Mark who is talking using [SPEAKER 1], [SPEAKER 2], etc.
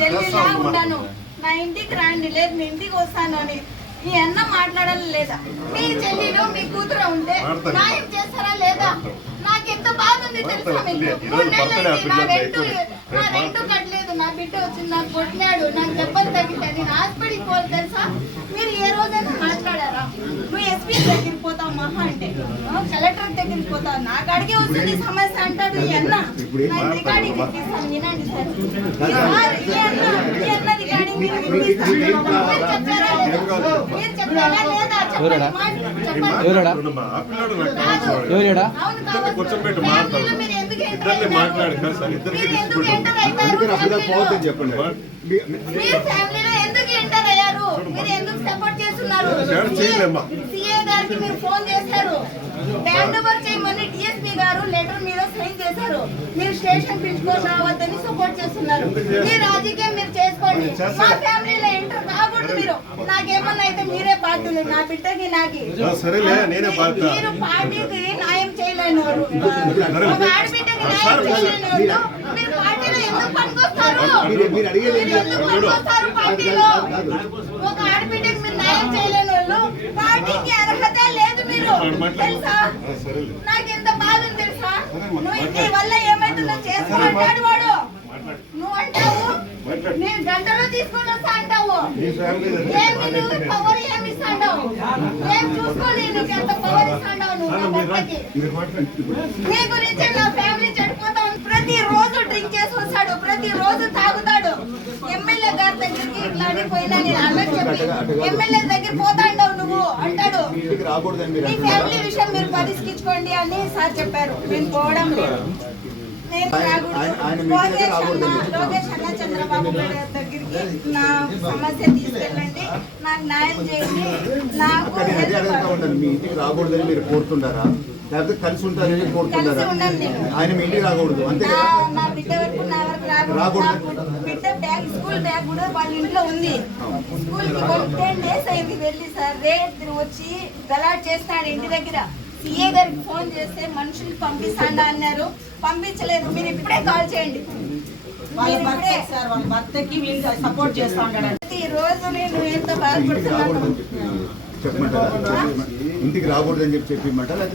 [SPEAKER 1] చెల్లిలా ఉన్నాను నా ఇంటికి రండి లేదు మీ ఇంటికి వస్తాను అని. ఈ అన్న మాట్లాడాలి లేదా? మీ చెల్లిలో మీ కూతురు ఉంటే. న్యాయం చేస్తారా లేదా? నాకు ఎంత బాధ ఉంది తెలుసా. మీకు? మూడు. నా రెంట్. నా రెంట్ కట్టలేదు. నా బిడ్డ వచ్చింది నాకు కొట్టినాడు నాకు దెబ్బలు తగ్గితే నేను హాస్పిటల్కి పోవాలి తెలుసా? మీరు ఏ రోజైనా మాట్లాడారా? నువ్వు ఎస్పీ దగ్గరికి పోతావు మహా అంటే. కలెక్టర్ దగ్గరికి పోతావు. నాకు అడిగే వస్తుంది సమస్య అంటాడు ఈ అన్న. నా రికార్డింగ్ వినండి సార్. కావచ్చు.
[SPEAKER 2] కూర్చోబెట్టి మాట్లాడు. ఇద్దరిని? మాట్లాడు. కదా సార్, ఇద్దరికి
[SPEAKER 3] అందుకని? పోవద్దని చెప్పండి. మీ-
[SPEAKER 1] మీరు ఫ్యామిలీలో ఎందుకు ఎంటర్ అయ్యారు? మీరు ఎందుకు సపోర్ట్ చేస్తున్నారు?
[SPEAKER 2] ఎవరు చేయలేమ్మా.
[SPEAKER 1] సిఏ గారికి మీరు ఫోన్ చేశారు హ్యాండ్ ఓవర్ చేయమని డిఎస్పీ గారు లెటర్ మీద సైన్ చేశారు. మీరు స్టేషన్ పిలుచుకొని రావద్దని సపోర్ట్ చేస్తున్నారు. మీ రాజకీయం చేసుకోండి మా ఫ్యామిలీలో ఎంటర్ కాకూడదు మీరు. నాకేమన్నా అయితే మీరే బాధ్యులు. నా బిడ్డకి నాకి. మీరు పార్టీకి న్యాయం చేయలేని వారు. ఒక ఆడబిడ్డకి న్యాయం చేయలేని వాళ్ళు మీరు పార్టీలో ఎందుకు పనికొస్తారు?
[SPEAKER 3] మీరు- మీరు అడిగేది
[SPEAKER 1] మీరు ఎందుకు పనికొస్తారు పార్టీలో? ఒక ఆడబిడ్డకి మీరు న్యాయం చేయలేని వాళ్ళు పార్టీకి అర్హత లేదు మీరు. తెలుసా?
[SPEAKER 2] ఆ, సరేలే.
[SPEAKER 1] నాకు ఎంత బాధ ఉంది తెలుసా? నువ్వు నీ వల్ల ఏమైతుందో చేసుకో అంటాడు వాడు నువ్వు అంటావు
[SPEAKER 2] మాట్లాడు.
[SPEAKER 1] నేను గంటలో తీసుకొని వస్తా అంటావు ఏమి నువ్వు పవర్ ఏమి ఇస్తాండావు ఏం చూసుకోలే నీకు ఎంత పవర్ ఇస్తాండావు నువ్వు నా భర్తకి
[SPEAKER 3] మీరు మాట్లాడండి. ఇప్పుడు.
[SPEAKER 1] నీ గురించి నా ఫ్యామిలీ చెడిపోతా ఉంది. ప్రతి రోజు డ్రింక్ చేసి వస్తాడు. ప్రతి రోజు తాగుతాడు. ఎమ్మెల్యే గారి దగ్గరికి ఇట్లా అని పోయినా నేను అన్నకు చెప్పి ఎమ్మెల్యే దగ్గర పోతాండావు నువ్వు. అంటాడు.
[SPEAKER 3] మీ?
[SPEAKER 1] ఫ్యామిలీ విషయం మీరు పరిష్కరించుకోండి అని సార్ చెప్పారు. నేను పోవడం లేదు. చంద్రబాబు గారి దగ్గరికి నా సమస్య తీసుకెళ్ళండి. నాకు న్యాయం చేయండి. నాకు
[SPEAKER 3] అదే అడుగుతా ఉన్నాను మీ ఇంటికి రాకూడదని మీరు కోరుతుంటారా? లేకపోతే కలిసి ఉంటారని కోరుతుంటారా
[SPEAKER 1] కలిసి ఉన్నాను నేను.
[SPEAKER 3] ఆయన మీ ఇంటికి రాకూడదు. అంతే
[SPEAKER 1] నా
[SPEAKER 3] కదా?
[SPEAKER 1] నా బిడ్డ వరకు నా వరకు రాకూడదు. బిడ్డ బ్యాగ్ స్కూల్ బ్యాగ్ కూడా వాళ్ళ ఇంట్లో ఉంది. స్కూల్కి టెన్ డేస్ అయింది వెళ్ళి సార్. రేట్ వచ్చి గలాట్ చేస్తాడు ఇంటి దగ్గర. సిఏ గారికి ఫోన్ చేస్తే మనుషులు పంపిస్తాడా అన్నారు. పంపించలేదు. మీరు ఇప్పుడే కాల్ చేయండి.
[SPEAKER 4] వాళ్ళ భర్త సార్ వాళ్ళ భర్తకి వీళ్ళు సపోర్ట్ చేస్తా ఉంటాడు
[SPEAKER 1] ప్రతి రోజు నేను ఎంత బాధపడుతున్నాను?
[SPEAKER 3] రాకూడదని చెప్పి చెప్పమంటారా? ఇంటికి రాకూడదని చెప్పి చెప్పిమంటారా?